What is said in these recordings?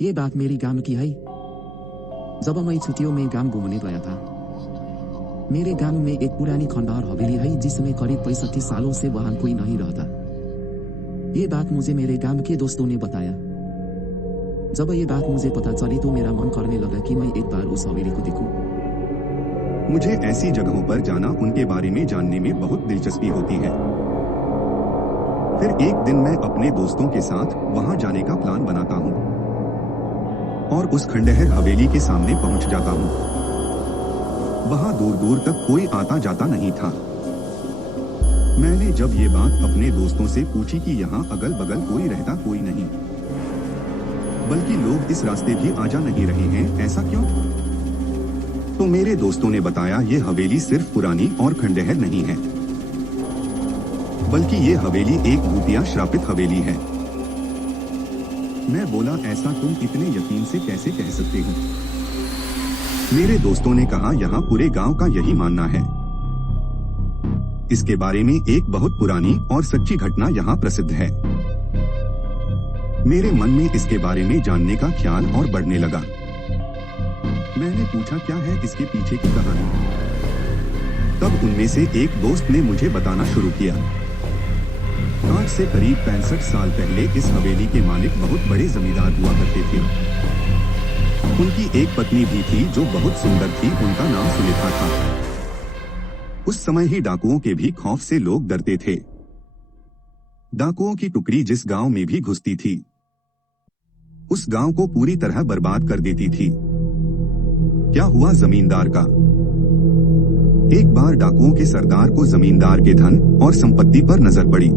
ये बात मेरी गांव की है। जब मैं छुट्टियों में गांव घूमने गया था, मेरे गांव में एक पुरानी खंडहर हवेली है जिसमें करीब 65 सालों से वहां कोई नहीं रहता। ये बात मुझे मेरे गांव के दोस्तों ने बताया। जब ये बात मुझे पता चली तो मेरा मन करने लगा कि मैं एक बार उस हवेली को देखूं। मुझे ऐसी जगहों पर जाना, उनके बारे में जानने में बहुत दिलचस्पी होती है। फिर एक दिन मैं अपने दोस्तों के साथ वहां जाने का प्लान बनाता हूं और उस खंडहर हवेली के सामने पहुंच जाता हूं। वहां दूर दूर तक कोई आता जाता नहीं था। मैंने जब ये बात अपने दोस्तों से पूछी कि यहाँ अगल बगल कोई रहता कोई नहीं, बल्कि लोग इस रास्ते भी आ जा नहीं रहे हैं, ऐसा क्यों? तो मेरे दोस्तों ने बताया ये हवेली सिर्फ पुरानी और खंडहर नहीं है, बल्कि ये हवेली एक भूतिया श्रापित हवेली है। मैं बोला, ऐसा तुम इतने यकीन से कैसे कह सकते हो? मेरे दोस्तों ने कहा, यहाँ पूरे गांव का यही मानना है। इसके बारे में एक बहुत पुरानी और सच्ची घटना यहाँ प्रसिद्ध है। मेरे मन में इसके बारे में जानने का ख्याल और बढ़ने लगा। मैंने पूछा, क्या है इसके पीछे की कहानी? तब उनमें से एक दोस्त ने मुझे बताना शुरू किया। आज से करीब 65 साल पहले इस हवेली के मालिक बहुत बड़े जमींदार हुआ करते थे। उनकी एक पत्नी भी थी जो बहुत सुंदर थी, उनका नाम सुलेखा था। उस समय ही डाकुओं के भी खौफ से लोग डरते थे। डाकुओं की टुकड़ी जिस गांव में भी घुसती थी, उस गांव को पूरी तरह बर्बाद कर देती थी। क्या हुआ जमींदार का? एक बार डाकुओं के सरदार को जमींदार के धन और संपत्ति पर नजर पड़ी,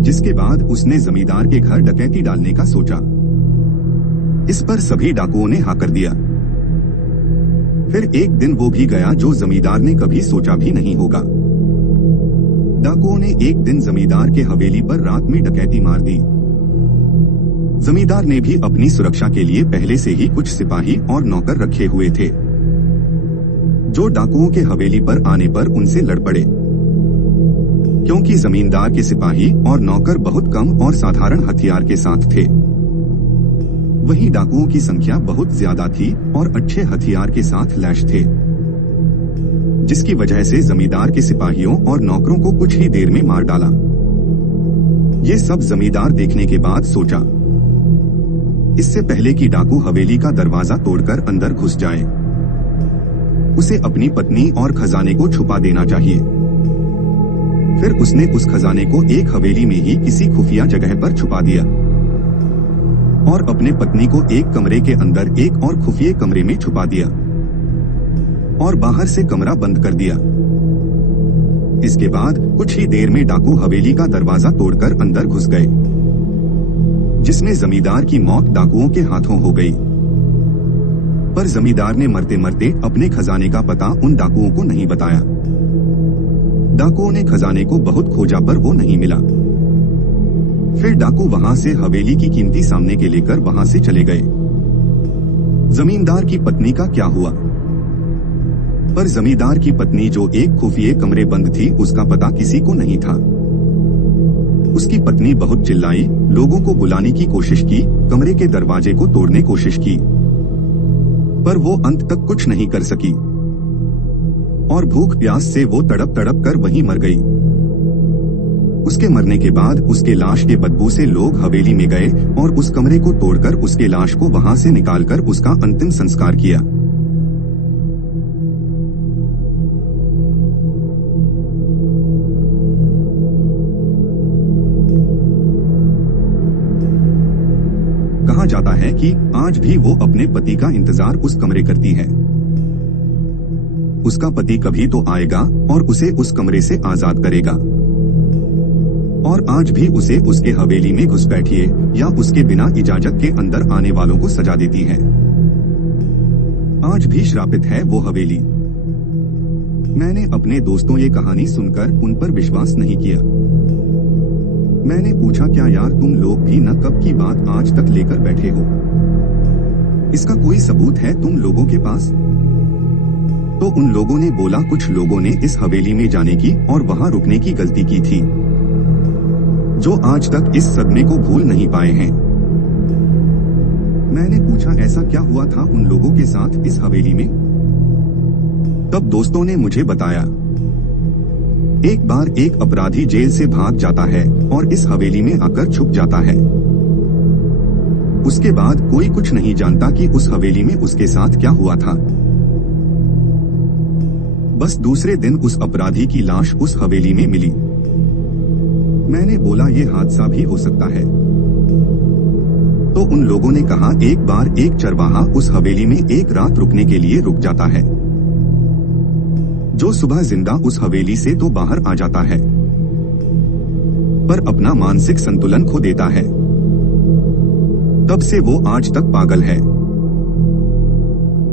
जिसके बाद उसने जमींदार के घर डकैती डालने का सोचा। इस पर सभी डाकुओं ने हाँ कर दिया। फिर एक दिन वो भी गया जो जमींदार ने कभी सोचा भी नहीं होगा। डाकुओं ने एक दिन जमींदार के हवेली पर रात में डकैती मार दी। जमींदार ने भी अपनी सुरक्षा के लिए पहले से ही कुछ सिपाही और नौकर रखे हुए थे, जो डाकुओं के हवेली पर आने पर उनसे लड़ पड़े। क्योंकि जमींदार के सिपाही और नौकर बहुत कम और साधारण हथियार के साथ थे, वहीं डाकुओं की संख्या बहुत ज्यादा थी और अच्छे हथियार के साथ लैस थे, जिसकी वजह से जमींदार के सिपाहियों और नौकरों को कुछ ही देर में मार डाला। ये सब जमींदार देखने के बाद सोचा, इससे पहले कि डाकू हवेली का दरवाजा तोड़कर अंदर घुस जाए, उसे अपनी पत्नी और खजाने को छुपा देना चाहिए। फिर उसने उस खजाने को एक हवेली में ही किसी खुफिया जगह पर छुपा दिया और अपने पत्नी को एक कमरे के अंदर एक और खुफिये कमरे में छुपा दिया और बाहर से कमरा बंद कर दिया। इसके बाद कुछ ही देर में डाकू हवेली का दरवाजा तोड़कर अंदर घुस गए, जिसमें जमींदार की मौत डाकुओं के हाथों हो गई। पर जमींदार ने मरते मरते अपने खजाने का पता उन डाकुओं को नहीं बताया। डाकुओं ने खजाने को बहुत खोजा पर वो नहीं मिला। फिर डाकू वहां से हवेली की कीमती सामने के लेकर वहां से चले गए। जमींदार की पत्नी का क्या हुआ? पर जमींदार की पत्नी जो एक खुफिये कमरे बंद थी, उसका पता किसी को नहीं था। उसकी पत्नी बहुत चिल्लाई, लोगों को बुलाने की कोशिश की, कमरे के दरवाजे को तोड़ने की कोशिश की, पर वो अंत तक कुछ नहीं कर सकी और भूख प्यास से वो तड़प तड़प कर वहीं मर गई। उसके मरने के बाद उसके लाश के बदबू से लोग हवेली में गए और उस कमरे को तोड़कर उसके लाश को वहां से निकालकर उसका अंतिम संस्कार किया। कहा जाता है कि आज भी वो अपने पति का इंतजार उस कमरे करती है। उसका पति कभी तो आएगा और उसे उस कमरे से आजाद करेगा, और आज भी उसे उसके हवेली में घुसपैठिए या उसके बिना इजाजत के अंदर आने वालों को सजा देती है। आज भी श्रापित है वो हवेली। मैंने अपने दोस्तों ये कहानी सुनकर उन पर विश्वास नहीं किया। मैंने पूछा, क्या यार तुम लोग भी न कब की बात आज तक लेकर बैठे हो? इसका कोई सबूत है तुम लोगों के पास? तो उन लोगों ने बोला, कुछ लोगों ने इस हवेली में जाने की और वहां रुकने की गलती की थी, जो आज तक इस सदमे को भूल नहीं पाए हैं। ऐसा क्या हुआ था उन लोगों के साथ इस हवेली में? तब दोस्तों ने मुझे बताया, एक बार एक अपराधी जेल से भाग जाता है और इस हवेली में आकर छुप जाता है। उसके बाद कोई कुछ नहीं जानता कि उस हवेली में उसके साथ क्या हुआ था। बस दूसरे दिन उस अपराधी की लाश उस हवेली में मिली। मैंने बोला ये हादसा भी हो सकता है। तो उन लोगों ने कहा एक बार एक चरवाहा उस हवेली में एक रात रुकने के लिए रुक जाता है, जो सुबह जिंदा उस हवेली से तो बाहर आ जाता है, पर अपना मानसिक संतुलन खो देता है। तब से वो आज तक पागल है।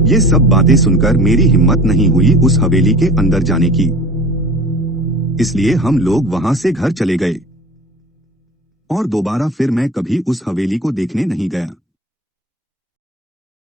ये सब बातें सुनकर मेरी हिम्मत नहीं हुई उस हवेली के अंदर जाने की, इसलिए हम लोग वहां से घर चले गए और दोबारा फिर मैं कभी उस हवेली को देखने नहीं गया।